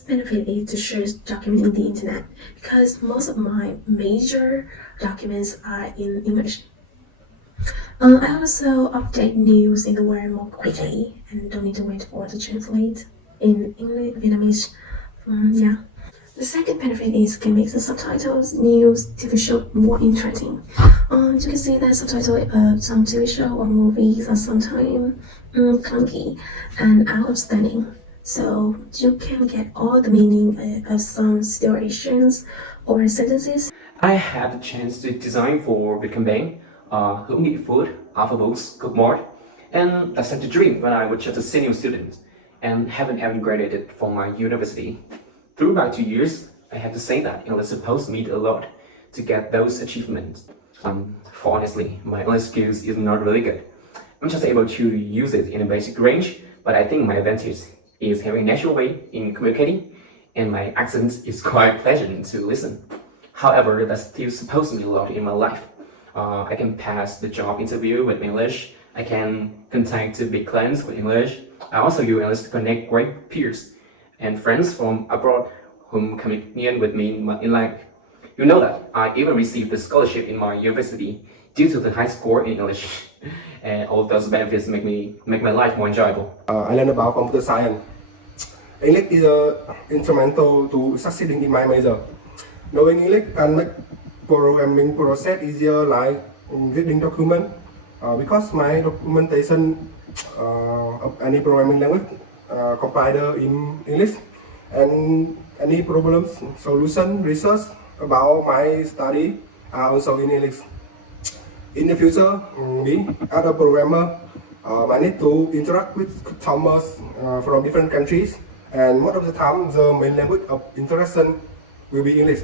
next benefit is to share documents in the internet because most of my major documents are in English. I also update news in the world more quickly and don't need to wait for it to translate in English, Vietnamese. Yeah. The second benefit is can make the subtitles, news, TV show more interesting. You can see that subtitle of some TV show or movies are sometimes clunky and outstanding. So you can get all the meaning of some situations or sentences. I had the chance to design for the campaign, Hữu nghị food, Alpha Books, Cook Mart, and that's such a dream when I was just a senior student and haven't even graduated from my university. Through my 2 years, I have to say that English supposed me a lot to get those achievements. For honestly, my English skills is not really good. I'm just able to use it in a basic range, but I think my advantage is having a natural way in communicating, and my accent is quite pleasant to listen. However, that still supports me a lot in my life. I can pass the job interview with English. I can contact big clients with English. I also use English to connect great peers and friends from abroad whom communicate with me in life. You know that I even received a scholarship in my university due to the high score in English. And all those benefits make my life more enjoyable. I learned about computer science. English is instrumental to succeeding in my major. Knowing English can make programming process easier, like reading document. Because my documentation of any programming language compiled in English, and any problems, solution, research about my study are also in English. In the future, me as a programmer, I need to interact with customers from different countries, and most of the time the main language of interaction will be English.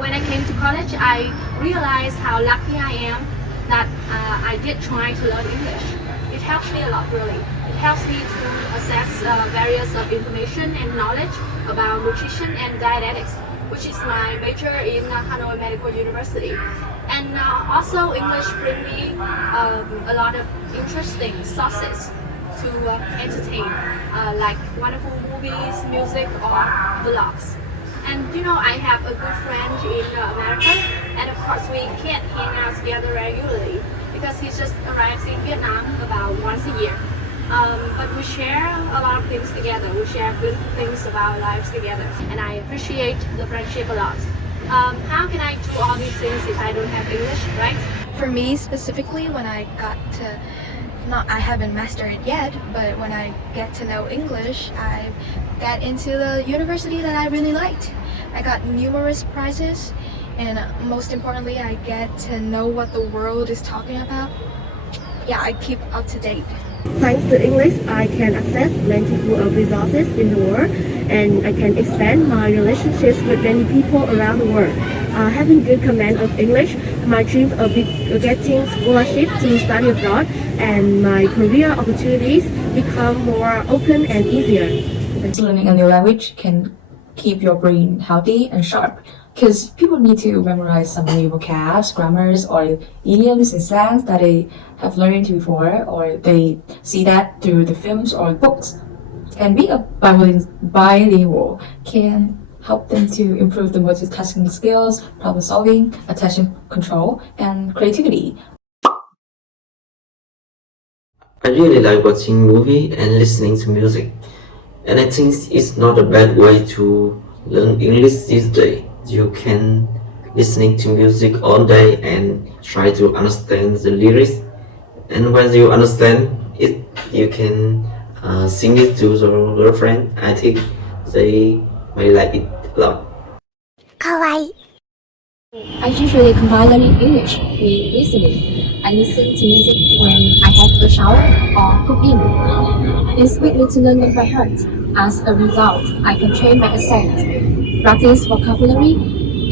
When I came to college, I realized how lucky I am that I did try to learn English. It helps me a lot, really. It helps me to access various of information and knowledge about nutrition and dietetics, which is my major in Hanoi Medical University. And also English bring me a lot of interesting sources to entertain, like wonderful movies, music, or vlogs. And you know, I have a good friend in America, and of course we can't hang out together regularly because he just arrives in Vietnam about once a year. But we share a lot of things together. We share beautiful things about our lives together, and I appreciate the friendship a lot. How can I do all these things if I don't have English, right? For me specifically, when I got to, I haven't mastered it yet, but when I get to know English, I got into the university that I really liked. I got numerous prizes, and most importantly, I get to know what the world is talking about. Yeah, I keep up to date. Thanks to English, I can access plentiful of resources in the world, and I can expand my relationships with many people around the world. Having good command of English, my dreams of getting scholarship to study abroad, and my career opportunities become more open and easier. Learning a new language can keep your brain healthy and sharp, because people need to memorize some new vocabs, grammars, or idioms and slangs that they have learned before, or they see that through the films or books. And being a bilingual can help them to improve the multitasking skills, problem solving, attention control, and creativity. I really like watching movie and listening to music, and I think it's not a bad way to learn English these days. You can listening to music all day and try to understand the lyrics, and when you understand it, you can sing it to your girlfriend. I think they may like it a lot. I usually combine learning English with listening. I listen to music when I have a shower or cooking. It's quick to learn it by heart. As a result, I can train my accent, practice vocabulary,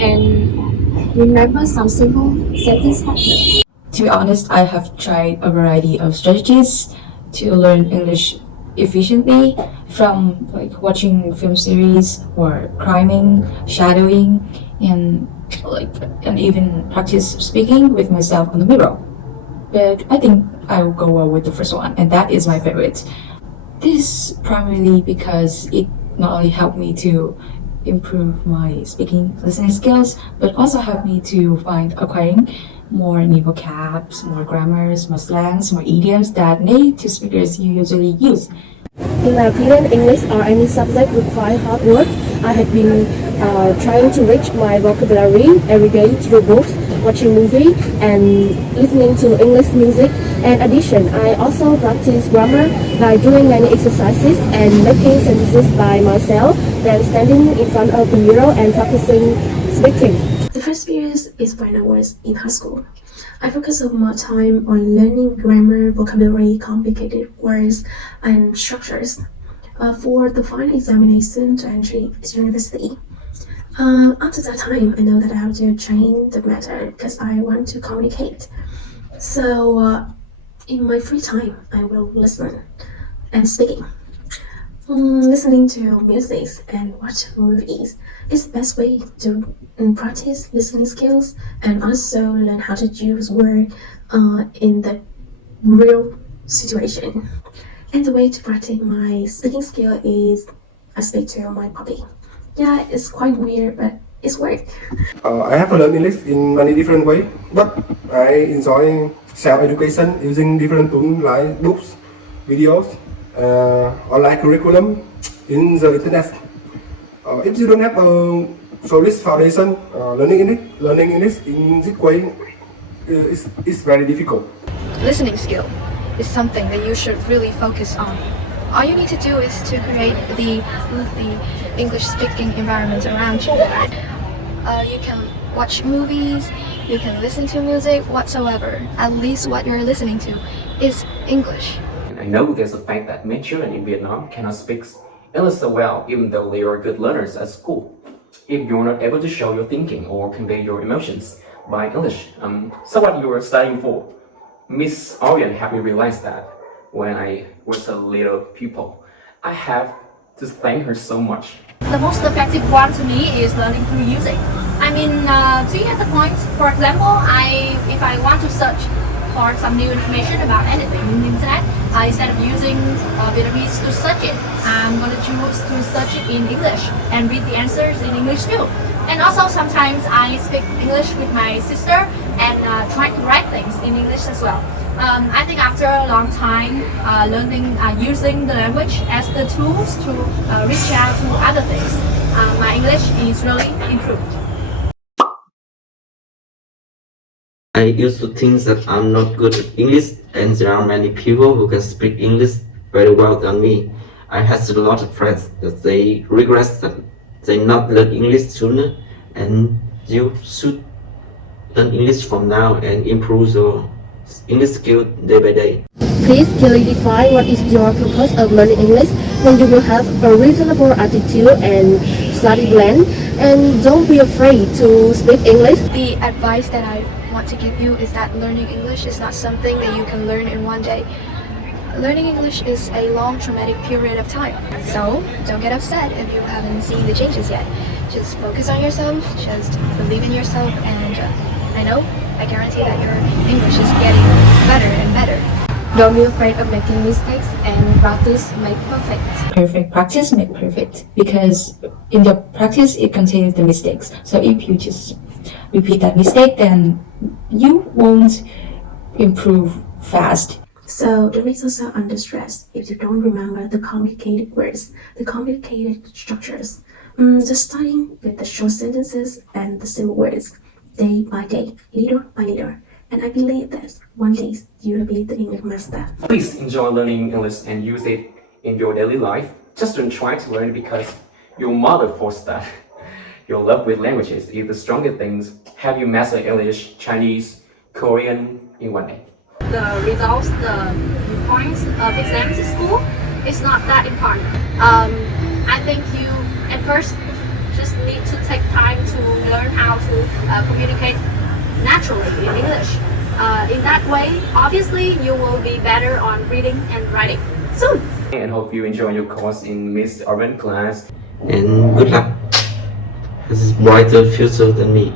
and remember some simple sentence structure. To be honest, I have tried a variety of strategies to learn English efficiently, from like watching film series or climbing, shadowing, and even practice speaking with myself on the mirror. But I think I will go with the first one, and that is my favorite. This primarily because it not only help me to improve my speaking listening skills, but also help me to find acquiring more new vocabs, more grammars, more slangs, more idioms that native speakers usually use. In my opinion, English or any subject require hard work. I have been trying to reach my vocabulary every day through books, watching movies, and listening to English music. In addition, I also practice grammar by doing many exercises and making sentences by myself, then standing in front of the mirror and practicing speaking. The first experience is when I was in high school. I focused more time on learning grammar, vocabulary, complicated words, and structures for the final examination to entry at university. After that time, I know that I have to change the matter because I want to communicate. So in my free time, I will listen and speaking. Listening to music and watch movies is the best way to practice listening skills and also learn how to use words in the real situation. And the way to practice my speaking skill is I speak to my puppy. Yeah, it's quite weird, but it's work. I have learned English in many different ways, but I enjoy self-education using different tools like books, videos, online curriculum in the internet. If you don't have a solid foundation, learning English in this way is very difficult. Listening skill is something that you should really focus on. All you need to do is to create the English speaking environment around you. You can watch movies, you can listen to music, whatsoever. At least what you're listening to is English. I know there's a fact that many children in Vietnam cannot speak English so well, even though they are good learners at school. If you're not able to show your thinking or convey your emotions by English, so what you are studying for? Miss Orion helped me realize that when I was a little pupil. I have to thank her so much. The most effective one to me is learning through music. I mean, do you get the point? For example, if I want to search for some new information about anything on the internet, instead of using Vietnamese to search it, I'm going to choose to search it in English and read the answers in English too. And also sometimes I speak English with my sister and try to write things in English as well. I think after a long time learning, using the language as the tools to reach out to other things, my English is really improved. I used to think that I'm not good at English, and there are many people who can speak English very well than me. I had a lot of friends that they regret that they not learn English sooner, and you should learn English from now and improve your English skill day by day. Please clearly define what is your purpose of learning English, then you will have a reasonable attitude and study plan, and don't be afraid to speak English. The advice that I want to give you is that learning English is not something that you can learn in one day. Learning English is a long traumatic period of time. So don't get upset if you haven't seen the changes yet. Just focus on yourself, just believe in yourself, and I guarantee that your English is getting better and better. Don't be afraid of making mistakes, and practice make perfect. Perfect practice make perfect, because in your practice it contains the mistakes. So if you just repeat that mistake, then you won't improve fast. So don't make yourself under stress if you don't remember the complicated words, the complicated structures. Just starting with the short sentences and the simple words, day by day, little by little. And I believe that one day you will be the English master. Please enjoy learning English and use it in your daily life. Just don't try to learn it because your mother forced that. Your love with languages is the strongest things. Have you mastered English, Chinese, Korean in one day? The results, the points of exams in school is not that important. I think you at first just need to take time to learn how to communicate naturally in English. In that way, obviously, you will be better on reading and writing soon. And hope you enjoy your course in Miss Urban class. And good luck. This is brighter future than me.